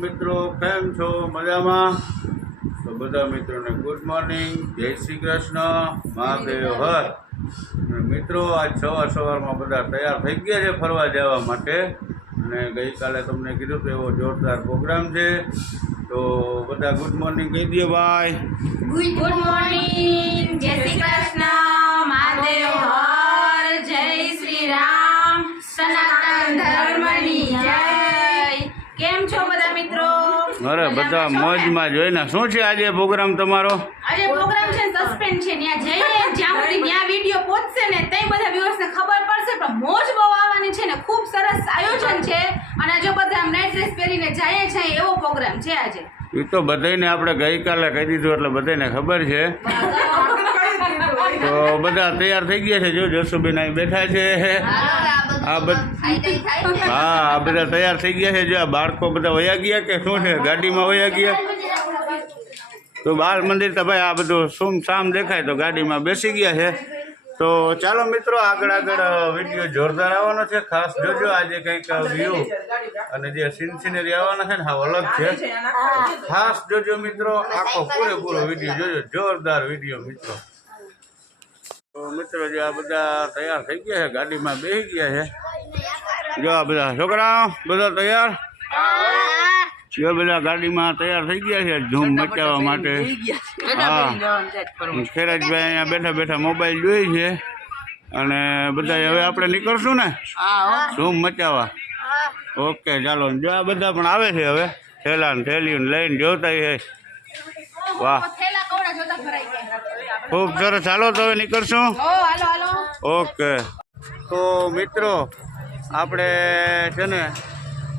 મિત્રો કેમ છો? મજામાં? તો બધા મિત્રોને ગુડ મોર્નિંગ, જય શ્રી કૃષ્ણ, મહાદેવ હર. મિત્રો આજ સવારમાં બધા તૈયાર થઈ ગયા છે ફરવા જવા માટે. અને ગઈકાલે તમને કીધું તો એવો જોરદાર પ્રોગ્રામ છે. તો બધા ગુડ મોર્નિંગ કહી દો ભાઈ. ગુડ મોર્નિંગ, જય શ્રી કૃષ્ણ, મહાદેવ હર, જય શ્રી રામ, સનાતન ધર્મની જય. કેમ છો બધા મિત્રો? અરે બધા મોજમાં જોઈને. શું છે આજે પ્રોગ્રામ તમારો? આજે પ્રોગ્રામ છે સસ્પેન્ડ છે. ત્યાં જઈને જ્યાં સુધી ત્યાં વિડીયો પહોંચશે ને ત્યાં બધા વ્યુઅર્સને ખબર પડશે. પણ મોજ બહુ આવવાની છે ને ખૂબ સરસ આયોજન છે. અને જો બધા આમ નાઇટ ડ્રેસ પહેરીને જાય છે એવો પ્રોગ્રામ છે આજે. એ તો બધાને આપણે ગઈકાલે કહી દીધું એટલે બધાને ખબર છે. તો બધા તૈયાર થઈ ગયા છે. જો જસુબેન અહીં બેઠા છે. આ બધા તૈયાર થઈ ગયા છે. જો આ બાળકો બધા વયા ગયા કે શું છે? ગાડીમાં વયા ગયા. તો બાળ મંદિર તો ભાઈ આ બધું સુમસામ દેખાય તો ગાડીમાં બેસી ગયા છે. તો ચાલો મિત્રો આગળ વિડીયો જોરદાર આવવાનો છે. ખાસ જોજો આજે કંઈક વ્યૂ અને જે સિનરી આવવાના છે ને હા અલગ છે. ખાસ જોજો મિત્રો, આખો પૂરેપૂરો વિડીયો જોજો. જોરદાર વિડીયો મિત્રો. તો મિત્રો જો આ બધા તૈયાર થઈ ગયા છે, ગાડીમાં બેસી ગયા છે. જો આ બધા છોકરા બધા તૈયાર. જો બધા ગાડીમાં તૈયાર થઈ ગયા છે ધૂમ મચાવવા માટે. હા, ખેરાજભાઈ અહીંયા બેઠા બેઠા મોબાઈલ જોઈ છે. અને બધા હવે આપણે નીકળશું ને ધૂમ મચાવવા. ઓકે ચાલો. જો આ બધા પણ આવે છે હવે થેલા ને થેલીઓ લઈને જોતા છે. વાહ, ખૂબ સરસ. ચાલો તો હવે નીકળશું. ઓકે તો મિત્રો આપણે છે ને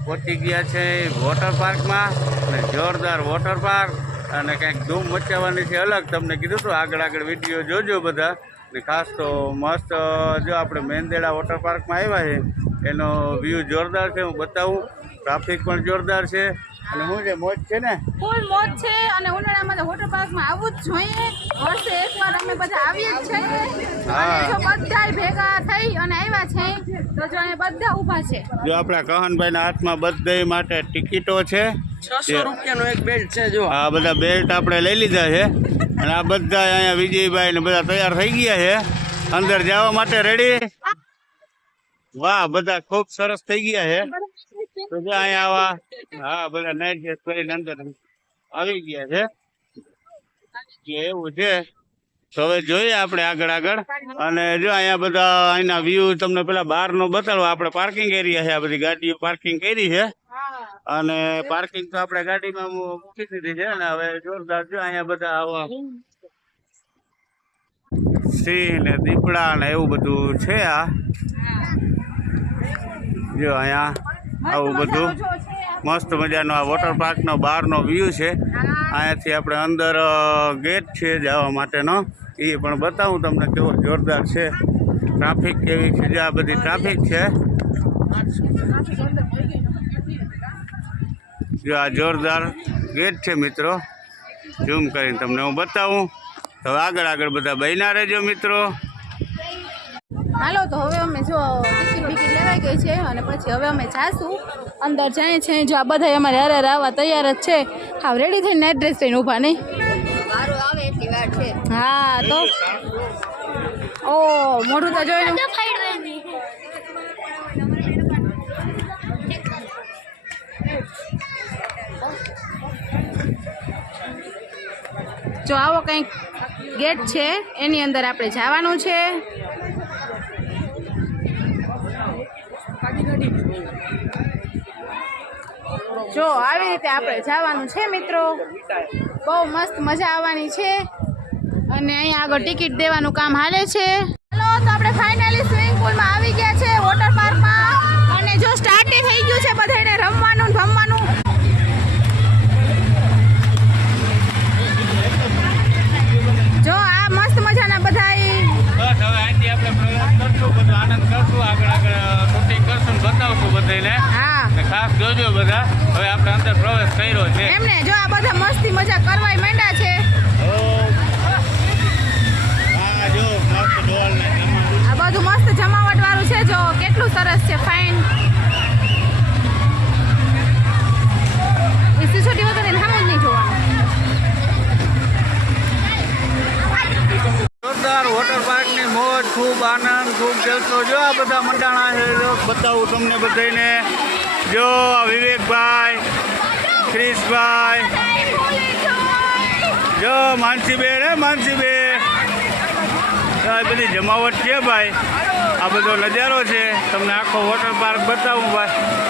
પહોંચી ગયા છે વોટર પાર્કમાં. અને જોરદાર વોટર પાર્ક અને કંઈક ધૂમ મચાવવાની છે અલગ. તમને કીધું તો આગળ વિડીયો જોજો બધા. ને ખાસ તો મસ્ત જો આપણે મેંદેડા વોટર પાર્કમાં આવ્યા છે એનો વ્યૂ જોરદાર છે. હું બતાવું. ટ્રાફિક પણ જોરદાર છે. અને શું છે મોજ છે ને? ફૂલ મોજ છે. અને ઉનાળામાં તો વોટર પાર્કમાં આવવું જ જોઈએ. વર્ષે એકવાર અમે બધા આવીએ જ છીએ. અને જો બધા ભેગા થઈ અને આવ્યા છે તો જો અહીંયા બધા ઊભા છે. જો આપણા કહનભાઈના હાથમાં બધા માટે ટિકિટો છે. 600 રૂપિયાનો એક બેલ્ટ છે. જો આ બધા બેલ્ટ આપણે લઈ લીધા છે. અને આ બધા અહીંયા વિજયભાઈ ને બધા તૈયાર થઈ ગયા છે અંદર જવા માટે. રેડી? વાહ, બધા ખૂબ સરસ થઈ ગયા છે. તો જો અહીંયા આવા હા બધા નાઇટ ડ્રેસ કરીને અંદર આવી ગયા છે. એવું છે. તો હવે જોઈએ આપણે આગળ. અને જો અહીંયા બધા અહીંના વ્યૂ તમને પેલા બહારનો બતાડો. આપણે પાર્કિંગ એરિયા છે. આ બધી ગાડીઓ પાર્કિંગ કરી છે. અને પાર્કિંગ તો આપણે ગાડીમાં મૂકી દીધી છે. અને હવે જોરદાર જો અહીંયા બધા આવા સિંહ ને દીપડા ને એવું બધું છે. આ જો અહીંયા આવું બધું મસ્ત મજાનો આ વોટર પાર્કનો બહારનો વ્યૂ છે. અહીંયાથી આપણે અંદર ગેટ છે જવા માટેનો, એ પણ બતાવું તમને કેવો જોરદાર છે. ટ્રાફિક કેવી છે, જે આ બધી ટ્રાફિક છે. જો આ જોરદાર ગેટ છે મિત્રો. ઝૂમ કરીને તમને હું બતાવું. તો આગળ બધા બન્યા રહેજો મિત્રો. હાલો તો હવે અમે જો ટિકિટ લેવાઈ ગઈ છે. અને પછી હવે અમે જાશું અંદર જાય છે. જો આ બધા અમારે હારે આવવા તૈયાર જ છે. હા, રેડી થઈને નાઇટ ડ્રેસ થઈને ઊભા નહીં. હા તો ઓ મોઢું તો જોઈને જો આવો કંઈક ગેટ છે એની અંદર આપણે જવાનું છે. જો આવી રીતે આપણે જવાનું છે મિત્રો. બહુ મસ્ત મજા આવવાની છે. અને અહીંયા આગળ ટિકિટ દેવાનું કામ હાલે છે. ચાલો તો આપણે ફાઇનલી સ્વિમિંગ પુલમાં આવી ગયા છે વોટર પાર્કમાં. અને જો સ્ટાર્ટ થઈ ગયું છે બધાને રમવાનું ને ભમવાનું. જો આ મસ્ત મજાના બધા બસ હવે અહીંથી આપણે પ્રયાસ કરશું, બધો આનંદ કરશું. આગળ શૂટિંગ કરશું, બતાવશું બધાને. હા, ખાસ જોજો બધા. હવે આપણે અંદર પ્રવેશ કર્યો છે એમને જો આ બધા મસ્તી મજા કરવા માંડ્યા છે. હા જો મસ્ત ડોલ ને આ બધું મસ્ત જમાવટ વાળું છે. જો કેટલું સરસ છે, ફાઇન. આનંદ ખૂબ જલસો. જો આ બધા મંડાણા છે, જો બતાવું તમને બધાને. જો આ વિવેકભાઈ, ક્રિશભાઈ, જો માનસીબેન, માનસીબેન, આ બધી જમાવટ છે ભાઈ. આ બધો નજારો છે, તમને આખો વોટર પાર્ક બતાવું ભાઈ.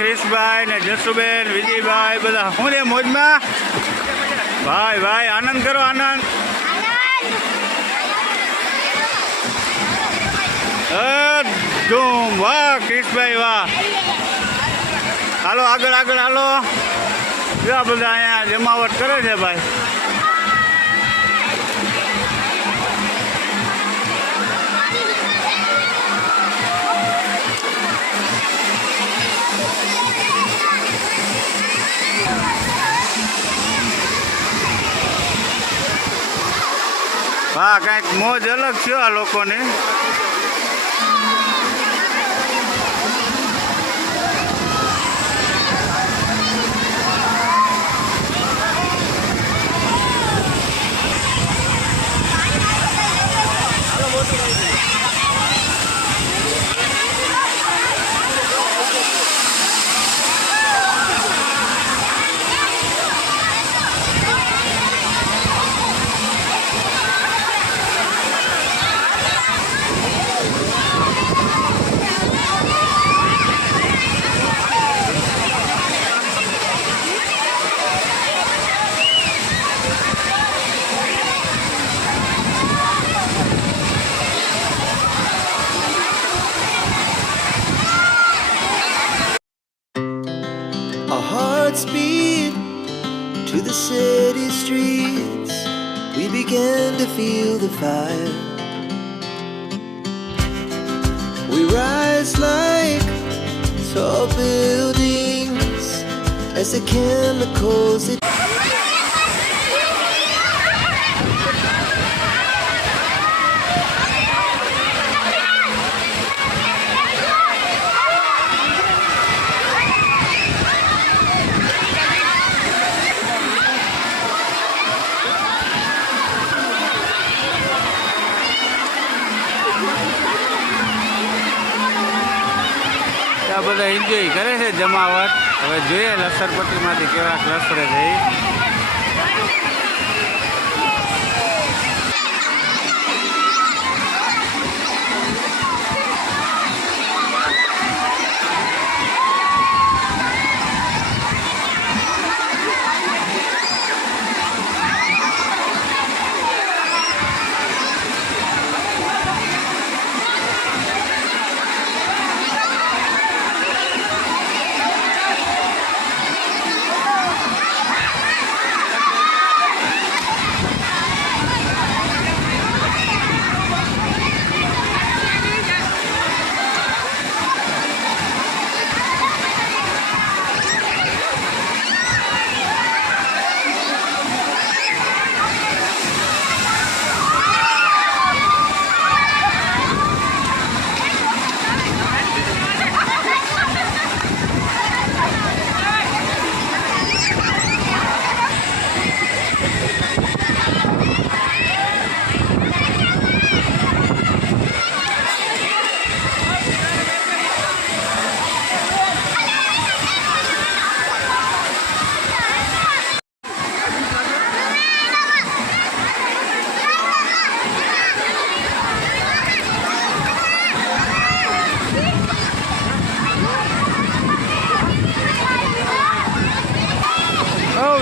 ક્રિશભાઈ ને જસુબેન, વિજયભાઈ બધા હું રે મોજમાં. ભાઈ ભાઈ આનંદ કરો, આનંદ. ધૂમ. વાહ ક્રિશભાઈ વાહ. હાલો આગળ આગળ હાલો. જો આ બધા અહીંયા જમાવટ કરે છે ભાઈ. હા કાંઈક મોજ અલગ છે આ લોકોની. Our hearts beat to the city streets. We began to feel the fire. We rise like tall buildings as the chemicals that આ બધા એન્જોય કરે છે જમાવટ. હવે જોઈએ લસરપટ્ટીમાંથી કેવા લસરે છે.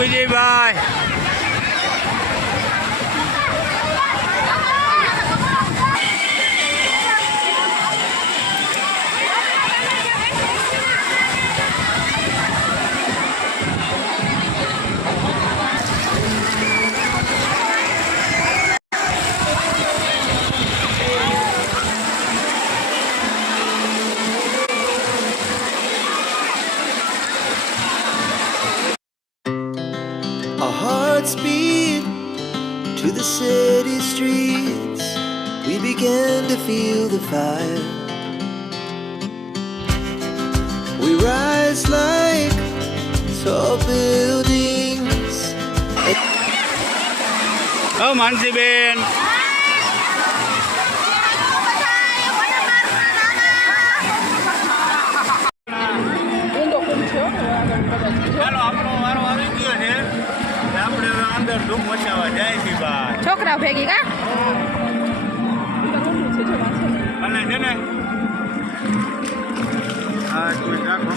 Vijaybhai our hearts beat to the city streets. we began to feel the fire. We rise like tall buildings. ઓ માનસીબેન ચાલો આપણો વારો આવી ગયો છે આપણે હવે અંદર ધૂમ મચાવવા જાય છે બહાર છોકરા ભેગી કા અને છે ને હા થોડીક રાખો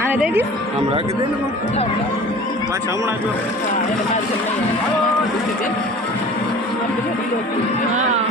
આને દઈ દઉં આમ રાખી દે ને પાછા હમણાં જો હા